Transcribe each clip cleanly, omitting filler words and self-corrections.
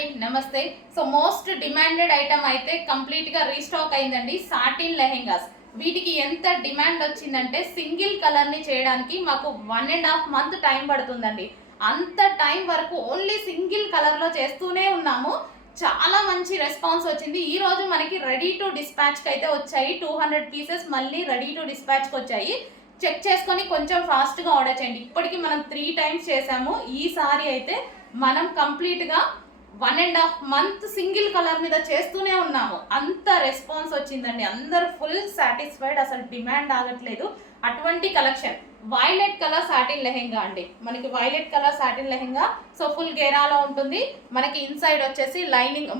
అండి నమస్తే. So most demanded item అయితే కంప్లీట్ గా రీస్టాక్ అయిందండి. సాటిన్ లెహెంగాస్ వీటికి ఎంత డిమాండ్ వచ్చిందంటే సింగిల్ కలర్ ని చేయడానికి మాకు 1.5 month టైం పడుతుందండి. అంత టైం వరకు ఓన్లీ సింగిల్ కలర్ లో చేస్తూనే ఉన్నాము. చాలా మంచి రెస్పాన్స్ వచ్చింది. ఈ రోజు మనకి రెడీ టు డిస్పాచ్ కి అయితే వచ్చాయి. 200 పీసెస్ మళ్ళీ రెడీ టు డిస్పాచ్ కి వచ్చాయి. చెక్ చేసుకొని కొంచెం ఫాస్ట్ గా ఆర్డర్ చేయండి. ఇప్పటికి మనం 3 times చేసాము. ఈసారి అయితే మనం కంప్లీట్ గా 1.5 month సింగిల్ కలర్ మీద చేస్తూనే ఉన్నాము. అంత రెస్పాన్స్ వచ్చిందండి. అందరూ ఫుల్ సాటిస్ఫైడ్. అసలు డిమాండ్ ఆగట్లేదు. అటువంటి collection violet colour satin lehenga అండి. మనకి violet colour satin lehenga. So full గేరాలో ఉంటుంది. మనకి ఇన్సైడ్ వచ్చేసి లైనింగ్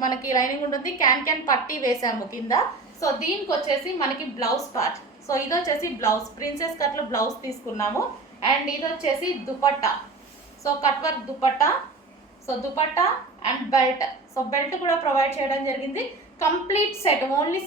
ఉంటుంది. క్యాన్ పట్టీ వేసాము కింద. సో దీనికి వచ్చేసి మనకి బ్లౌజ్ పార్ట్. సో ఇది వచ్చేసి బ్లౌజ్ ప్రిన్సెస్ కట్ లో బ్లౌజ్ తీసుకున్నాము. అండ్ ఇది వచ్చేసి dupatta. So cut work dupatta. So dupatta and belt. So belt కూడా ప్రొవైడ్ చేయడం జరిగింది. Complete set only.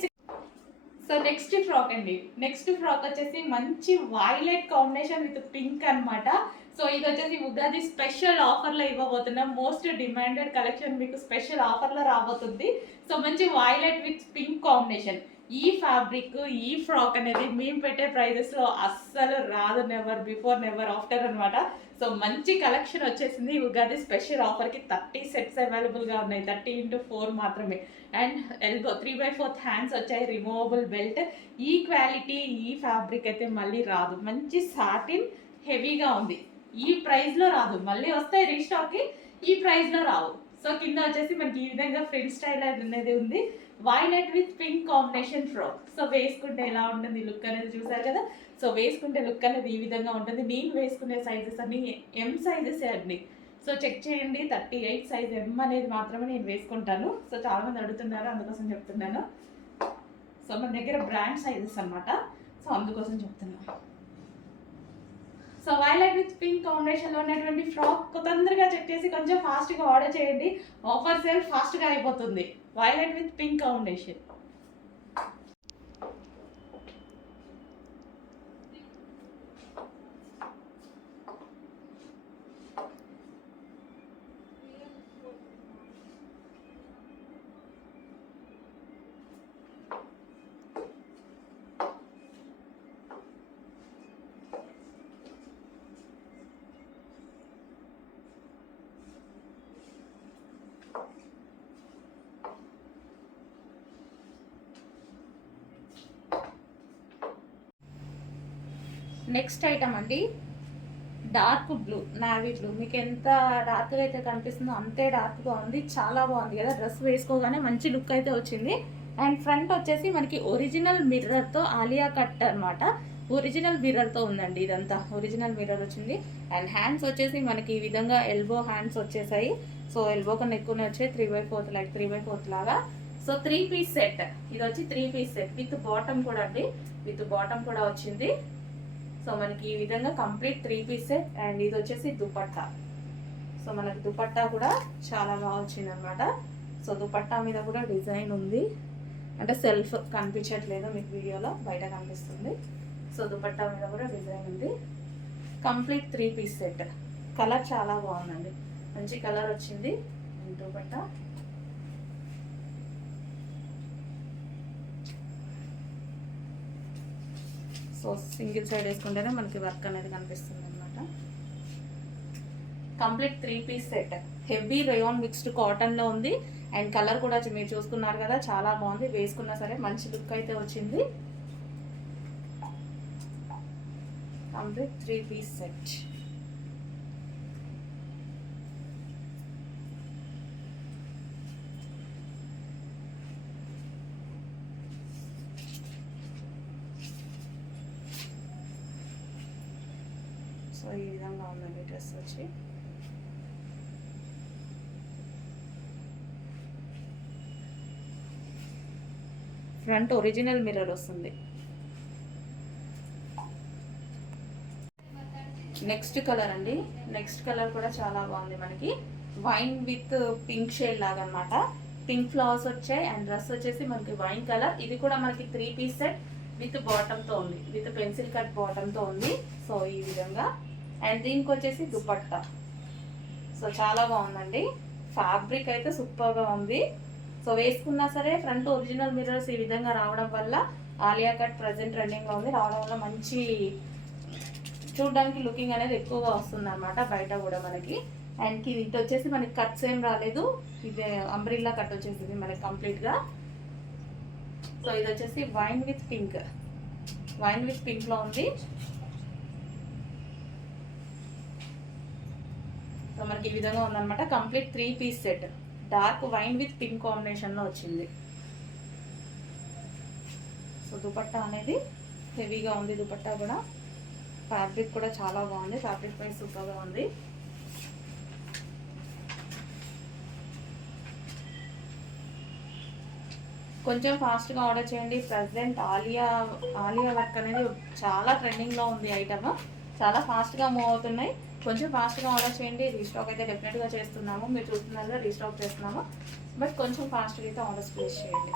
So next frock అండి. నెక్స్ట్ ఫ్రాక్ వచ్చేసి మంచి వైలెట్ కాంబినేషన్ విత్ పింక్ అనమాట. సో ఇది వచ్చేసి ఉగాది స్పెషల్ ఆఫర్లో ఇవ్వబోతున్నాం. మోస్ట్ డిమాండెడ్ కలెక్షన్ మీకు స్పెషల్ ఆఫర్లో రాబోతుంది. సో మంచి వైలెట్ విత్ పింక్ కాంబినేషన్. ఈ ఫ్యాబ్రిక్ ఈ ఫ్రాక్ అనేది మేము పెట్టే ప్రైజెస్లో అస్సలు రాదు. నెవర్ బిఫోర్ నెవర్ ఆఫ్టర్ అనమాట. సో మంచి కలెక్షన్ వచ్చేసింది. ఉగాది స్పెషల్ ఆఫర్కి 30 sets అవైలబుల్గా ఉన్నాయి. 30x4 మాత్రమే. అండ్ ఎల్బో 3/4 హ్యాండ్స్ వచ్చాయి. Removable belt. ఈ క్వాలిటీ ఈ ఫ్యాబ్రిక్ అయితే మళ్ళీ రాదు. మంచి సాటిన్ హెవీగా ఉంది. ఈ ప్రైస్లో రాదు. మళ్ళీ వస్తాయి రీస్టాక్కి. ఈ ప్రైస్లో రావు. సో కింద వచ్చేసి మనకి ఈ విధంగా ఫ్రంట్ స్టైల్ అనేది ఉంది. Violet with pink combination frock. So వేసుకుంటే ఎలా ఉంటుంది లుక్ అనేది చూసారు కదా. సో వేసుకుంటే లుక్ అనేది ఈ విధంగా ఉంటుంది. నేను వేసుకునే సైజెస్ అన్ని ఎం సైజెస్ అండి. సో చెక్ చేయండి. 38 size ఎం అనేది మాత్రమే నేను వేసుకుంటాను. సో చాలా మంది అడుగుతున్నారు, అందుకోసం చెప్తున్నాను. సో మన దగ్గర బ్రాండ్ సైజెస్ అనమాట. సో అందుకోసం చెప్తున్నాను. సో వైలెట్ విత్ పింక్ కాంబినేషన్లో ఉన్నటువంటి ఫ్రాక్ తొందరగా చెక్ చేసి కొంచెం ఫాస్ట్గా ఆర్డర్ చేయండి. ఆఫర్ సేల్ ఫాస్ట్గా అయిపోతుంది. Violet with pink combination. Next item అండి డార్క్ బ్లూ, నావీ బ్లూ. మీకు ఎంత డార్క్గా అయితే కనిపిస్తుందో అంతే డార్క్గా ఉంది. చాలా బాగుంది కదా. డ్రెస్ వేసుకోగానే మంచి లుక్ అయితే వచ్చింది. అండ్ ఫ్రంట్ వచ్చేసి మనకి ఒరిజినల్ మిర్రర్తో ఆలియా కట్ అనమాట. ఒరిజినల్ మిర్రర్తో ఉందండి. ఇదంతా ఒరిజినల్ మిర్రర్ వచ్చింది. అండ్ హ్యాండ్స్ వచ్చేసి మనకి ఈ విధంగా ఎల్బో హ్యాండ్స్ వచ్చేసాయి. సో ఎల్బో కన్నా ఎక్కువనే వచ్చాయి. 3/4 లైక్ 3/4 లాగా. So 3 piece set. ఇది వచ్చి 3 piece సెట్ విత్ బాటమ్ కూడా అండి. విత్ బాటమ్ కూడా వచ్చింది. సో మనకి ఈ విధంగా కంప్లీట్ 3 piece సెట్. అండ్ ఇది వచ్చేసి దుపట్టా. సో మనకి దుపట్టా కూడా చాలా బాగా వచ్చింది అనమాట. సో దుపట్టా మీద కూడా డిజైన్ ఉంది. అంటే సెల్ఫ్ కనిపించట్లేదు మీకు వీడియోలో, బయట కనిపిస్తుంది. సో దుపట్టా మీద కూడా డిజైన్ ఉంది. Complete 3 piece set. కలర్ చాలా బాగుందండి. మంచి కలర్ వచ్చింది. దుపట్టా సో సింగిల్ సైడ్ వేసుకుంటేనే మనకి వర్క్ అనేది కనిపిస్తుంది అనమాట. Complete 3 piece set. Heavy rayon mixed కాటన్లో ఉంది. అండ్ కలర్ కూడా మీరు చూసుకున్నారు కదా, చాలా బాగుంది. వేసుకున్నా సరే మంచి లుక్ అయితే వచ్చింది. Complete 3 piece set. సో ఈ విధంగా ఉందండి డ్రెస్ వచ్చి. ఫ్రంట్ ఒరిజినల్ మిర్రర్ వస్తుంది. నెక్స్ట్ కలర్ అండి. నెక్స్ట్ కలర్ కూడా చాలా బాగుంది. మనకి వైన్ విత్ పింక్ షేడ్ లాగా అనమాట. పింక్ ఫ్లవర్స్ వచ్చాయి. అండ్ డ్రెస్ వచ్చేసి మనకి వైన్ కలర్. ఇది కూడా మనకి 3 piece సెట్ విత్ బాటమ్తో ఉంది. విత్ పెన్సిల్ కట్ బాటమ్తో ఉంది. సో ఈ విధంగా. అండ్ దీనికి వచ్చేసి దుపట్టా. సో చాలా బాగుందండి. ఫ్యాబ్రిక్ అయితే సూపర్గా ఉంది. సో వేసుకున్నా సరే ఫ్రంట్ ఒరిజినల్ మిర్రర్స్ ఈ విధంగా రావడం వల్ల ఆలియా కట్ ప్రజెంట్ ట్రెండింగ్లో ఉంది. రావడం వల్ల మంచి చూడడానికి లుకింగ్ అనేది ఎక్కువగా వస్తుంది అనమాట బయట కూడా మనకి. అండ్ ఇది వచ్చేసి మనకి కట్స్ ఏం రాలేదు, ఇది అంబ్రిల్లా కట్ వచ్చేసింది మనకి కంప్లీట్గా. సో ఇది వచ్చేసి వైన్ విత్ పింక్లో ఉంది. సో మనకి ఈ విధంగా ఉందన్నమాట. Complete 3 piece set, dark wine with pink కాంబినేషన్లో వచ్చింది. సో దుపట్టా అనేది హెవీగా ఉంది, దుపట్టా కూడా ఫ్యాబ్రిక్ కూడా చాలా బాగుంది, ఫ్యాబ్రిక్ ప్రైస్ సూపర్గా ఉంది. కొంచెం ఫాస్ట్గా ఆర్డర్ చేయండి. ప్రజెంట్ ఆలియా వర్క్ అనేది చాలా ట్రెండింగ్లో ఉంది ఐటమ్, చాలా ఫాస్ట్గా మూవ్ అవుతున్నాయి. కొంచెం ఫాస్ట్గా ఆర్డర్ చేయండి. రీస్టాక్ అయితే డెఫినెట్గా చేస్తున్నాము, మీరు చూస్తున్నారు రీస్టాక్ చేస్తున్నాము, బట్ కొంచెం ఫాస్ట్గా అయితే ఆర్డర్స్ ప్లేస్ చేయండి.